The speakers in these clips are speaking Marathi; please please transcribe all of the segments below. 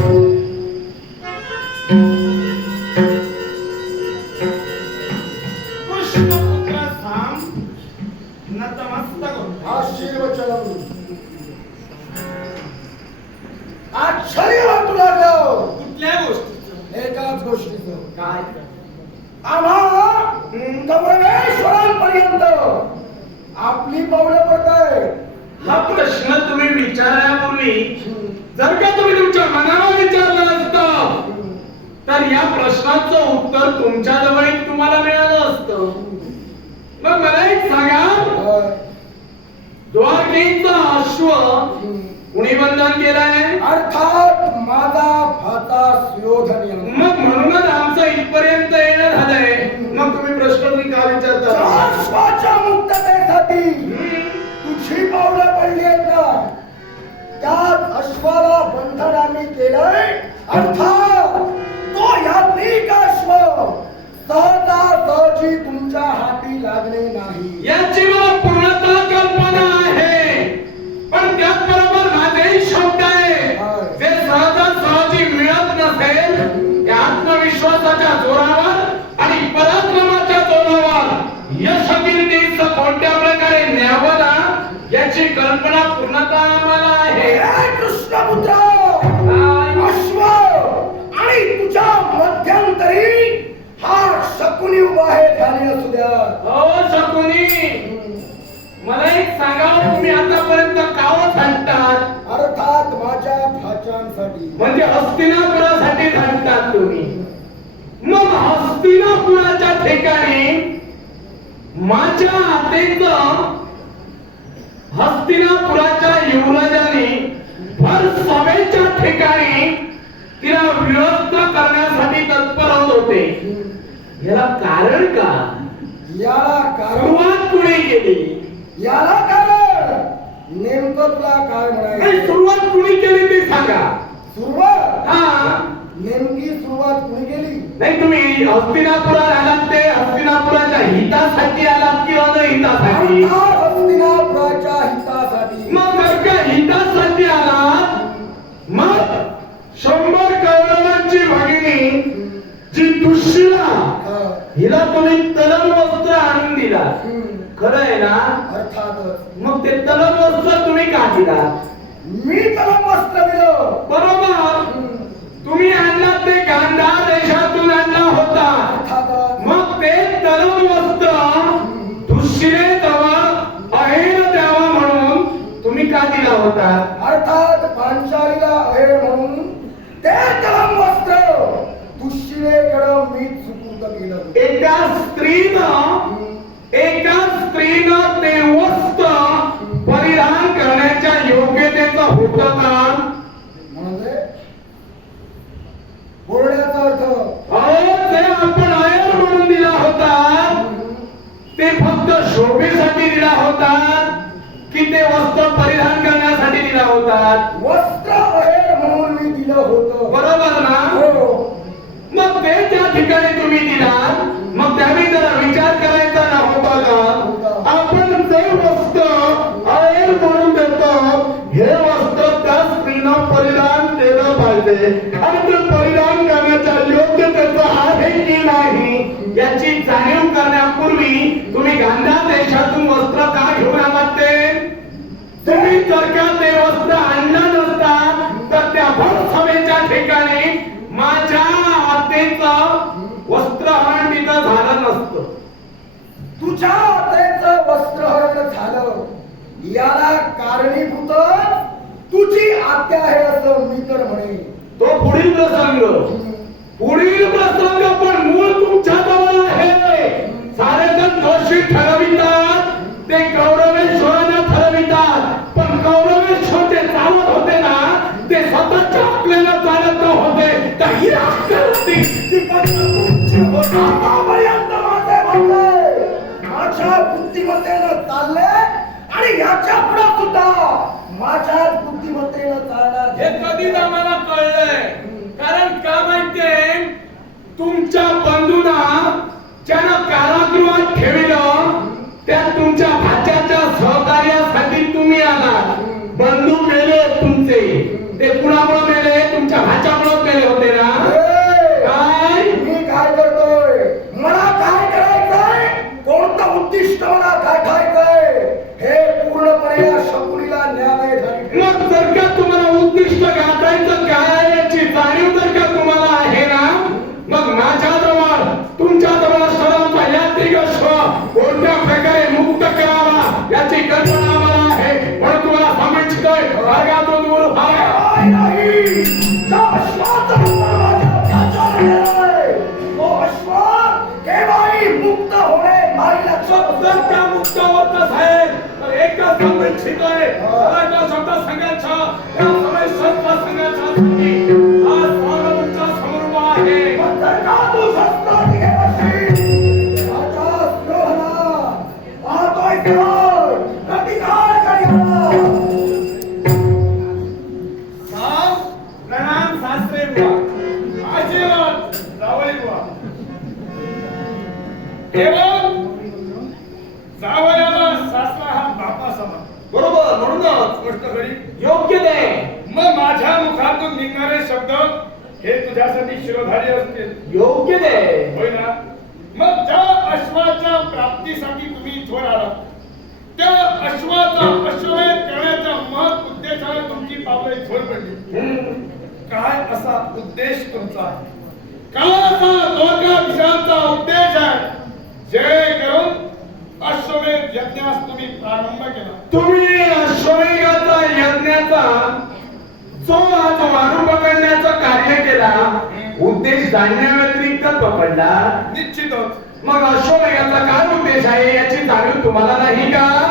कृष्णपुत्र या प्रश्नाचं उत्तर तुमच्या जवळ एक तुम्हाला मिळालं असतं. मग मला एक सांगा. द्वारकेचा अश्व कुणी बंधन केलंय. अर्थात माझा भाता सुयोधन. मग म्हणूनच आमचं इथपर्यंत येणं झालंय. मग तुम्ही प्रश्न तुम्ही का विचारता? अश्वाच्या मुक्ततेसाठी तुझी पावलं पडली आहेत ना. त्यात अश्वाला बंधन आम्ही केलंय. अर्थात तो यात्रिक अश्व सहजासहजी तुमच्या हाती लागले नाही याची मला पूर्णतः कल्पना आहे. पण त्याचबरोबर माझेही शब्द आहे. जे सहजा सहजी मिळत नसेल त्या आत्मविश्वासाच्या जोरावर आणि पराक्रमाच्या जोरावर यश कीर्तीच कोणत्या प्रकारे न्यावं याची कल्पना पूर्णतः आम्हाला आहे. हे कृष्णपुत्र! मध्यंतरी हा शकुनी उभा आहे ध्यानी असू द्या. हो शकुनी. मला एक सांगा तुम्ही आतापर्यंत कावत सांगतात? अर्थात माझ्या भाच्यांसाठी. म्हणजे हस्तिनापुरासाठी सांगतात तुम्ही. मग हस्तिनापुराच्या ठिकाणी माझ्या आतेचं हस्तिनापुराच्या युवराजाने भर सभेच्या ठिकाणी तिला विरोध करण्यासाठी तत्पर होत होते. याला कारण का? याला कारण कुणी केली? याला कारण! नेमकं तुला काय म्हणायचं? सुरुवात कुणी केली ते सांगा. सुरुवात? हा. नेमकी सुरुवात कुणी केली? नाही तुम्ही हस्तिनापुरात आलात ते हस्तिनापुराच्या हितासाठी आलात किंवा न हितासाठी भगिनी जी हा. हिला तुम्ही तलम वस्त्र आणून दिला. खरं आहे ना? मग ते तलम वस्त्र तुम्ही का दिला? मी त्याला वस्त्र दिलं. बरोबर. तुम्ही आणला ते गांधार देशातून आणला होता. मग ते तरुण वस्त्र दुसरे जवळ अहेर द्यावा म्हणून तुम्ही का दिला होता? अर्थात पांचालीला अहेर म्हणून ते कलम वस्त्र दुशिरेकडं मी सुपूर्द केलं एका केलं पाहिजे आणि ते करण्याचा योग्य योग्यतेचं आहे की नाही याची जाणीव करण्यापूर्वी तुम्ही गांधा देशातून वस्त्र का घेऊन आलात ते? तुम्ही जर का ते वस्त्र आणलं नसता तर त्या भरसभेच्या ठिकाणी माझ्या आतेचं वस्त्रहरण तिथं झालं नसतं. तुझ्या आत्याचं वस्त्रहरण झालं. याला कारणीभूत तुझी आत्या आहे असं मी तर म्हणेन. पुढील प्रसंग. पुढील प्रसंग पण मूळ तुमच्या जवळ आहे. सारे जण दोषी ठरवितात. ते कौरवेश्वरांना ठरवितात. पण कौरवेश्वर ते चालत होते ना ते स्वतःच्या आपल्याला चालत होते तर ही माझ्या बुद्धिमत्तेनं चालले आणि याच्यापुढे सुद्धा माझ्या बुद्धिमत्तेनं चालणार. हे कधीच आम्हाला আগ্রহ सांगू इच्छितोय मला एका शब्दात सांगायचा या समय शस्त्र प्राप्तीसाठी तुम्ही इथवर आलात. त्या अश्वाचा अश्वमेध करण्याच्या महत् उद्देशाने तुमची पावलं इथवर पडली. काय असा उद्देश तुमचा? आहे? काय असा द्वारकाधीशांचा उद्देश आहे. जेणेकरून अश्वमेध यज्ञास तुम्ही प्रारंभ केला. तुम्ही अश्वमेधाचा यज्ञाचा जो आज वारू पकडण्याचं कार्य केला उद्देश जाणण्याव्यतिरिक्त पकडला? निश्चितच. मग अश्वमेधाचा काय उद्देश आहे याची जाणीव तुम्हाला नाही का?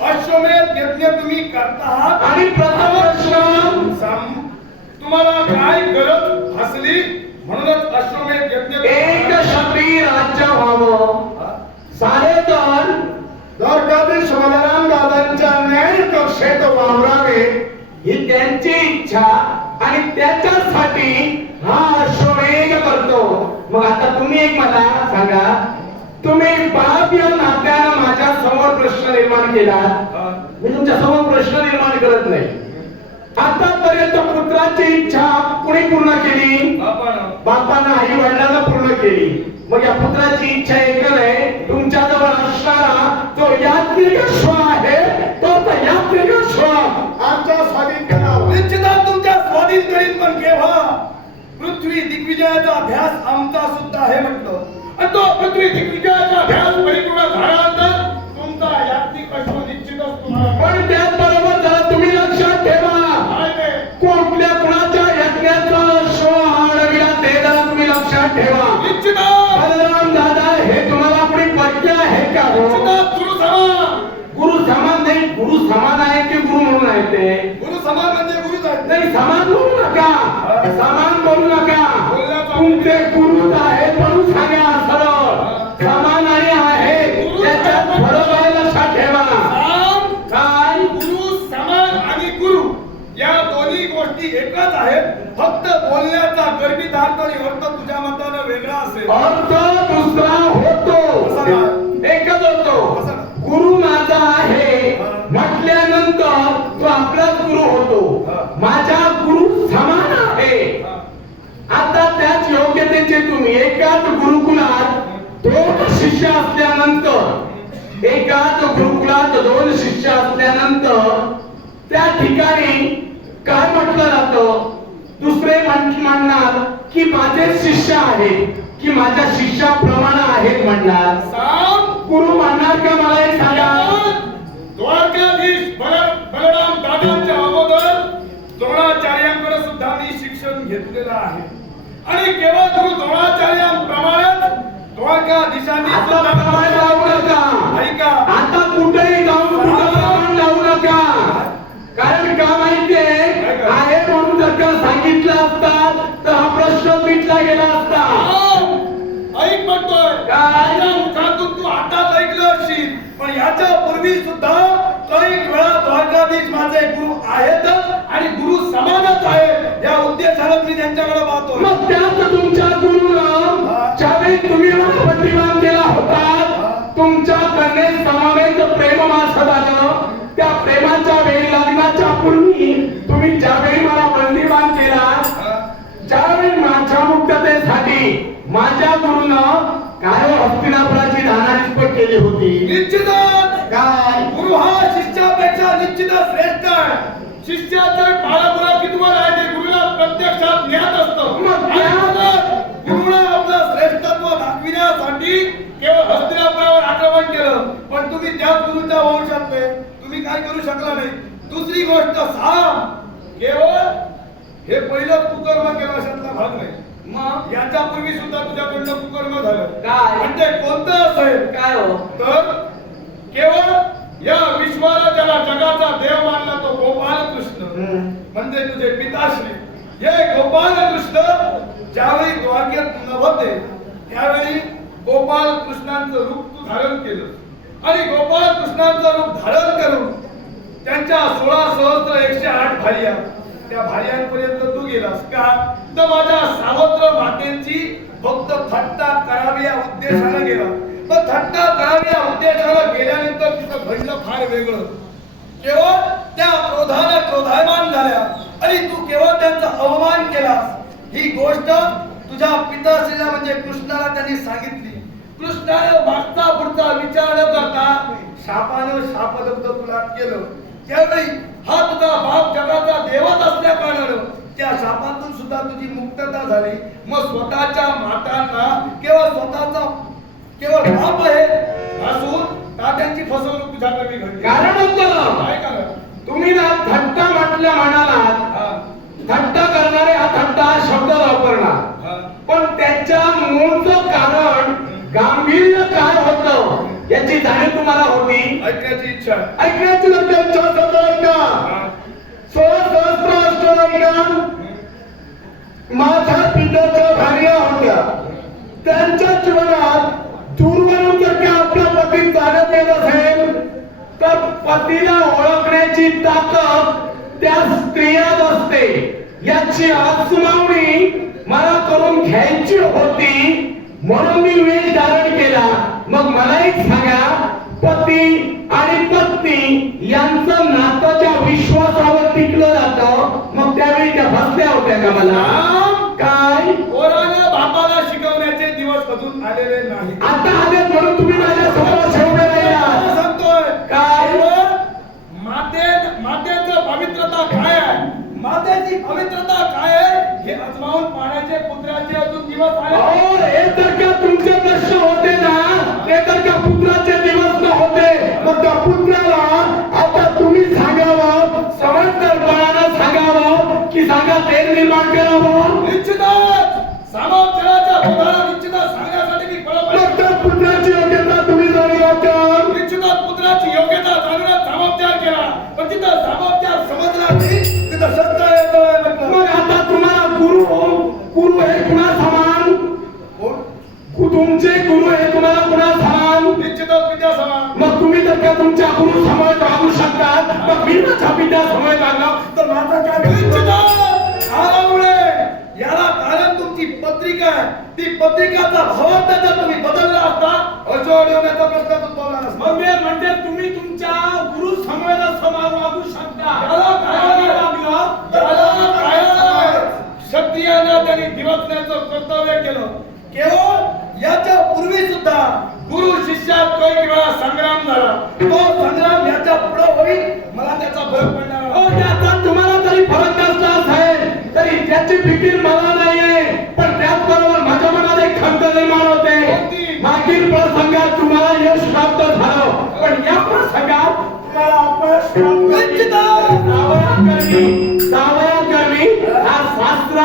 अश्वमेध यज्ञ तुम्ही करता आहात? आणि प्रथम प्रश्न सम- तुम्हाला काय गरज भासली म्हणूनच अश्वमेध यज्ञ एक शबरी राज्य व्हावं. सारे जण द्वारकाधीश बलराम दादांच्या न्याय कक्षेत वावरावे. ही त्यांची इच्छा आणि त्याच्यासाठी हा अश्वमेध करतो. मग आता तुम्ही एक मला सांगा तुम्ही बाप या नात्यानं माझ्यासमोर प्रश्न निर्माण केला. मी तुमच्यासमोर प्रश्न निर्माण करत नाही. आतापर्यंत पुत्राची इच्छा कुणी पूर्ण केली? बापानं आई वडिलांना पूर्ण केली. मग या पुत्राची इच्छा एकच आहे तुमच्या जवळ असणारा जो यात्रिक स्व आहे तो यात्रिक स्व आमच्या स्वाधीन करा निश्चितच तुमच्या स्वाधीन करीत पण केव्हा? पृथ्वी दिग्विजयाचा अभ्यास आमचा सुद्धा आहे म्हटलं. आणि तो पृथ्वी दिग्विजयाचा अभ्यास परिपूर्ण झाल्यानंतर तुमचा यात्रिक अश्व निश्चितच पण त्याचबरोबर जरा तुम्ही लक्षात ठेवा? कुठल्या कुणाच्या यज्ञाचा आडविला ते जरा तुम्ही लक्षात ठेवा. निश्चितच बलराम दादा हे तुम्हाला कोणी पटले आहे का? गुरु समान! गुरु समान नाही गुरु समान आहे की गुरु म्हणून आहे ते? गुरु समान म्हणजे आहेत. नाही समान बोलू नका. समान बोलू नका. तुमचे गुरु आहे म्हणून सांगा सरळ आहे त्याच्यात लक्षात ठेवा. काय? गुरु समान आणि गुरु. या दोन्ही गोष्टी एकच आहेत. फक्त बोलण्याचा गर्भित अर्थ आणि अर्थ तुझ्या मतानं वेगळा असेल. अर्थ दुसरा होतो. एकच होतो. गुरु माझा आहे. म्हटल्यानंतर तो आपलाच गुरु होतो. माझा गुरु समान आहे आता त्याच योग्यतेचे तुम्ही एकाच गुरुकुलात दोन शिष्य असल्यानंतर एकाच गुरुकुलात दोन शिष्य असल्यानंतर त्या ठिकाणी काय म्हटलं जातं? दुसरे म्हण- म्हणणार की माझे शिष्य आहेत की माझ्या शिष्याप्रमाणे आहेत म्हणणार. गुरु म्हणणार का मला एक सांगा? द्वारकाधीश बल- बलराम दादांच्या अगोदर द्रोणाचार्यांकडे सुद्धा मी शिक्षण घेतलेलं आहे. आणि केवळ गुरु द्रोणाचार्यांप्रमाणेच द्वारकाधीशांनी ऐका. आता कुठेही जाऊन कुठं लावू नका. कारण का माहितीये? आहे म्हणून जर का सांगितलं असतात तर हा प्रश्न मिटला गेला असता. साम, ऐक म्हणतोय. काय? माझ्या मुखातून तू आताच ऐकलं असशील पण याच्या पूर्वी सुद्धा काही वेळा द्वारकाधीश माझे गुरु आहेतच आणि गुरु समानच आहेत. या उद्देशाने मी त्यांच्याकडे पाहतो मग त्यात तुमच्या गुरुनं ज्यावेळी तुम्ही प्रतिमान केला होता तुमच्या कन्ये समावेश प्रेम माझं झालं त्या प्रेमाच्या वेळी लग्नाच्या पूर्वी तुम्ही ज्यावेळी मला बंदीवान केला ज्यावेळी माझ्या मुक्ततेसाठी माझ्या गुरुनं काय हस्तिनापुराची धानानिस्पत केली होती? निश्चितच. काय? गुरु हा शिष्यापेक्षा निश्चितच श्रेष्ठ आहे. शिष्याचं बाळामुळा कितवं आहे ते गुरुला प्रत्यक्षात ज्ञात असतं. गुरुनं आपलं श्रेष्ठत्व दाखविण्यासाठी केवळ हस्तिनापुरावर आक्रमण केलं. पण तुम्ही त्याच गुरुच्या वंशातले तुम्ही काय करू शकला नाही. दुसरी गोष्ट सांग. केवळ हे पहिलं कुकर्म केलं अशातला भाग नाही. मग? याच्या पूर्वी सुद्धा तुझ्याकडनं कुकर्म झालं. काय? म्हणजे कोणतं असेल? काय हो? तर केवळ या विश्वाला ज्याला जगाचा देव मानला तो गोपाल कृष्ण म्हणजे तुझे पिताश्री. हे गोपाल कृष्ण ज्यावेळी द्वारकेत नव्हते त्यावेळी गोपाल कृष्णांचं रूप तू धारण केलं. आणि गोपाल कृष्णांचं रूप धारण करून त्यांच्या सोळा सहस्त्र एकशे आठ भार्या त्या भाड्यांपर्यंत तू गेलास का? तर माझ्या सावत्र मातेची फक्त थट्टा करावी या उद्देशाने गेला. मग थट्टा करावी या उद्देशाने गेल्यानंतर तिथं घडलं फार वेगळं. केवळ त्या क्रोधाने क्रोधायमान झाल्या. आणि तू केवळ त्यांचा अवमान केलास. ही गोष्ट तुझ्या पिताश्रीला म्हणजे कृष्णाला त्यांनी सांगितली. कृष्णानं मागचा पुढचा विचार न करता शापानं शापदब्द तुला केलं. त्यावेळी हा तुझा बाप जगाचा देवत असल्या कारणानं त्या शापातून सुद्धा तुझी मुक्तता झाली. मग स्वतःच्या मातांना केवळ स्वतःचा केवळ बाप आहे असून तात्यांची फसवणूक तुझ्याकडे घडली. कारण होतं. काय कारण? तुम्ही ना थट्टा म्हटल्या म्हणालात. हा, थट्टा करणारे हा थट्टा हा शब्द वापरणार. पण त्याच्या याची जाणीव तुम्हाला होती ऐकण्याची इच्छा. ऐकण्याची ऐका. सोळा सहस्त्र अष्टनायिका माझ्या पित्याच्या भार्या होत्या त्यांच्या जीवनात दूरवरून आपल्या पती चालत येत असेल तर पतीला ओळखण्याची ताकद त्या स्त्रियात असते याची आजमावणी मला करून घ्यायची होती म्हणून मी वेळ धारण केला. मग मला एक सांगा पती आणि पत्नी यांचं नातं ज्या विश्वासावर टिकलं जातं. मग त्यावेळी त्या बसल्या होत्या का मला? काय? पोरानं बापाला शिकवण्याचे दिवस अजून आलेले नाही आता आले म्हणून तुम्ही माझ्यासमोर ठेवले सांगतोय. काय? केवळ माते मातेचं पवित्रता काय आहे मातेची पवित्रता काय आहे अजमावून पाहण्याचे पुत्राचे अजून दिवस आले हे तर का तुमचे प्रश्न होते ना? ते तर का पुत्राचे दिवस न होते? मग त्या पुत्राला आता तुम्ही सांगावं समजदारपणानं सांगावं की सांगा तेल निर्माण करावं? निश्चितच! सांगण्यासाठी मी पुत्राची योग्यता तुम्ही जाणून निश्चितच पुत्राची योग्यता जाणूनच सामोपचार केला. पण तिथं सामोपचार समजला नाही. गुरु समोर वागू शकतात. मग मी माझ्या पित्या समोर वागलो तर माझं काय याला कारण तुमची पत्रिका आहे. ती पत्रिकाचा भावार्थ जर तुम्ही बदलला असता. अजोड येण्याचा प्रश्न उद्भवला नसता मग मी म्हणते तुम्ही तुमच्या गुरु समोर समोर वागू शकता. याला वागलो, तर याला काय आहे? क्षत्रियानं त्यांनी दिवसण्याचं कर्तव्य केलं. केवळ याच्या पूर्वी सुद्धा गुरु शिष्यात काही वेळा संग्राम झाला तो संग्राम याच्यापुढे होईल मला त्याचा फरक पडणार हो. त्याचा तुम्हाला तरी फरक नसलाच आहे तरी त्याची फिकीर मला नाहीये पण त्याचबरोबर माझ्या मनात एक खंत निर्माण होते? मागील प्रसंगात तुम्हाला यश प्राप्त झालं पण या प्रसंगात तुम्हाला अपयश प्राप्त. निश्चितच. सावयाकर्मी सावयाकर्मी हा शास्त्र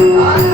Oh,